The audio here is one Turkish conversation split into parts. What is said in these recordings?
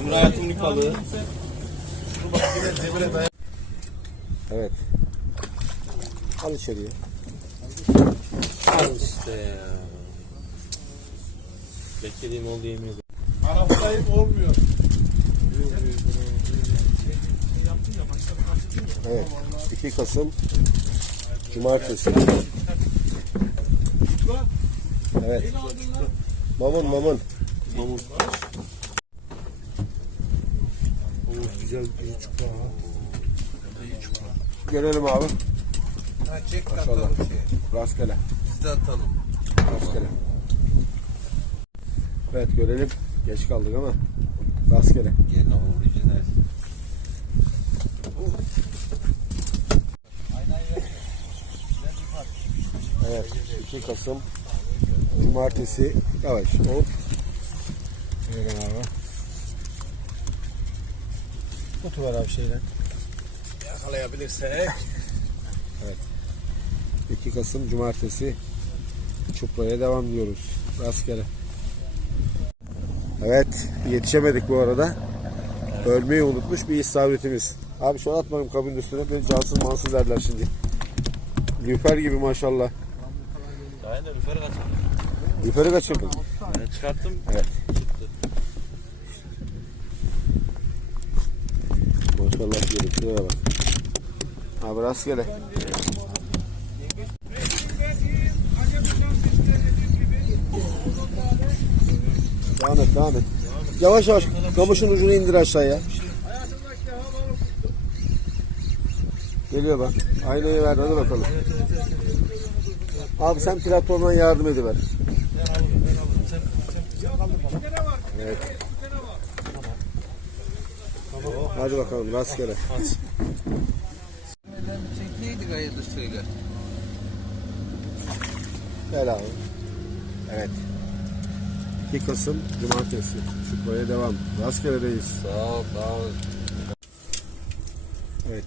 Ömrü hayatımın ilk balığı. Evet. Al içeriye. Al işte ya. Beklediğim oldu yemin ederim. Araptayım olmuyor. Evet. 2 Kasım Cumartesi. Evet. Mamun mamun. Mamut. Güzel bir çupa ha. Görelim abi. Ha, çek Maşallah. atalım şey. Rastgele. Biz de atalım. Rastgele. Evet görelim. Geç kaldık ama rastgele. Gene orijinal. Evet. 2 Kasım Cumartesi. Yavaş. Hop. Görelim abi. Kutu var abi şeyler. Yakalayabilirsek. 2 Kasım Cumartesi Çupra'ya devam diyoruz. Rastgele. Evet. Yetişemedik bu arada. Ölmeyi unutmuş bir isabretimiz. Abi şöyle atmayayım kabinin üstüne. Beni cansız mansız derler şimdi. Lüfer gibi maşallah. Daha yine rüferi kaçırdım. Lüferi kaçırdım. Ben çıkarttım. Evet. Maşallah görüntüye bak. Abi rastgele. Devam et, devam et. Yavaş yavaş kamışın ucunu indir aşağıya. Geliyor bak. Aynayı ver hadi bakalım. Abi sen platformdan yardım ediver. Evet. Hadi bakalım rastgele. Çekiydik hayırlısıyla. Gel abi. Evet. 2 Kasım Cumartesi. Şükraya devam. Rastgeledeyiz. Sağ ol, sağ ol. Evet.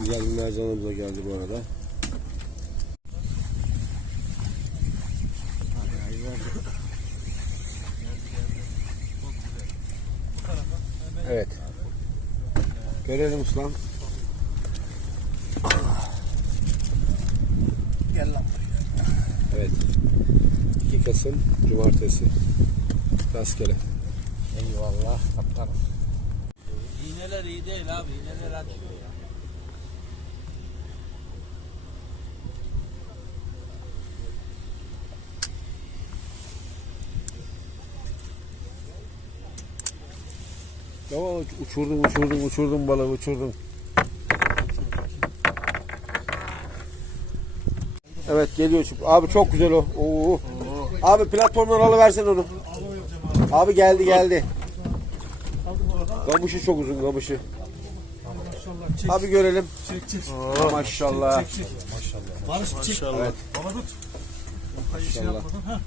Güzel bir mercanımız da geldi bu arada. Evet. Görelim ustam. Gel lan. Evet. 2 Kasım Cumartesi. Rastgele. Eyvallah kaptanım. İğneler iyi değil abi. İğneler acıyor Ya uçurdum uçurdum uçurdum balığı uçurdum. Evet geliyor çup. Abi çok güzel o. Oo. Abi platformdan alıversen onu. Abi geldi geldi. Kamışı çok uzun. Maşallah çek Abi görelim. çek çek. Aa, maşallah. Çek çek. Barış bir çek. Evet. Baba tut. Kayı şey Maşallah. yapmadın ha.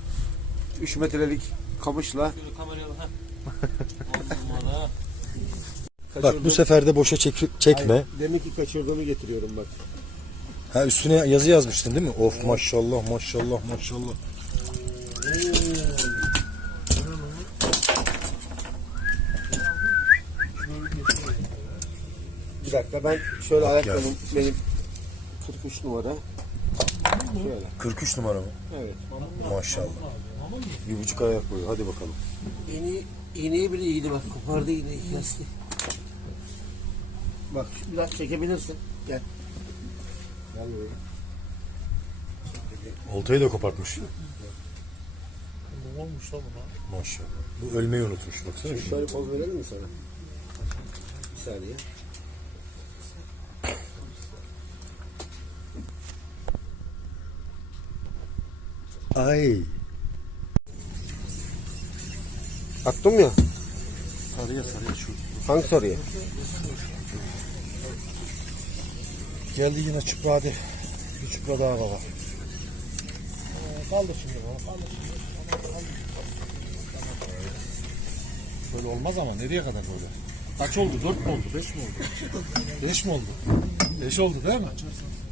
3 metrelik kamışla. Şöyle kameraya numara. Bak bu sefer de boşa çek- çekme. Demek ki kaçırdığımı getiriyorum bak. Ha üstüne yazı yazmıştın değil mi? Of maşallah maşallah maşallah. Bir dakika ben şöyle Bak ayakkabım benim 43 numara. Şöyle. 43 numara mı? Evet. Maşallah. Bir buçuk ayak boyu. Hadi bakalım. İğneyi, iğneyi bile iyiydi bak. Kopardı iğneyi kesti. Bak biraz çekebilirsin. Gel. Gel buraya. Oltayı da kopartmış. Ne olmuş lan buna? Maşallah. Bu ölmeyi unutmuş. Baksana Şimdi şöyle poz verelim mi sana? Bir saniye. Ay. Attım ya. Sarıya sarıya şu. Hangi soruya? Geldi yine çupra hadi. Bir çupra daha baba. Kaldır şimdi baba. Kaldır şimdi. Böyle olmaz ama nereye kadar böyle? Kaç oldu? Dört mü oldu? Beş mi oldu? Beş mi oldu? Beş oldu değil mi?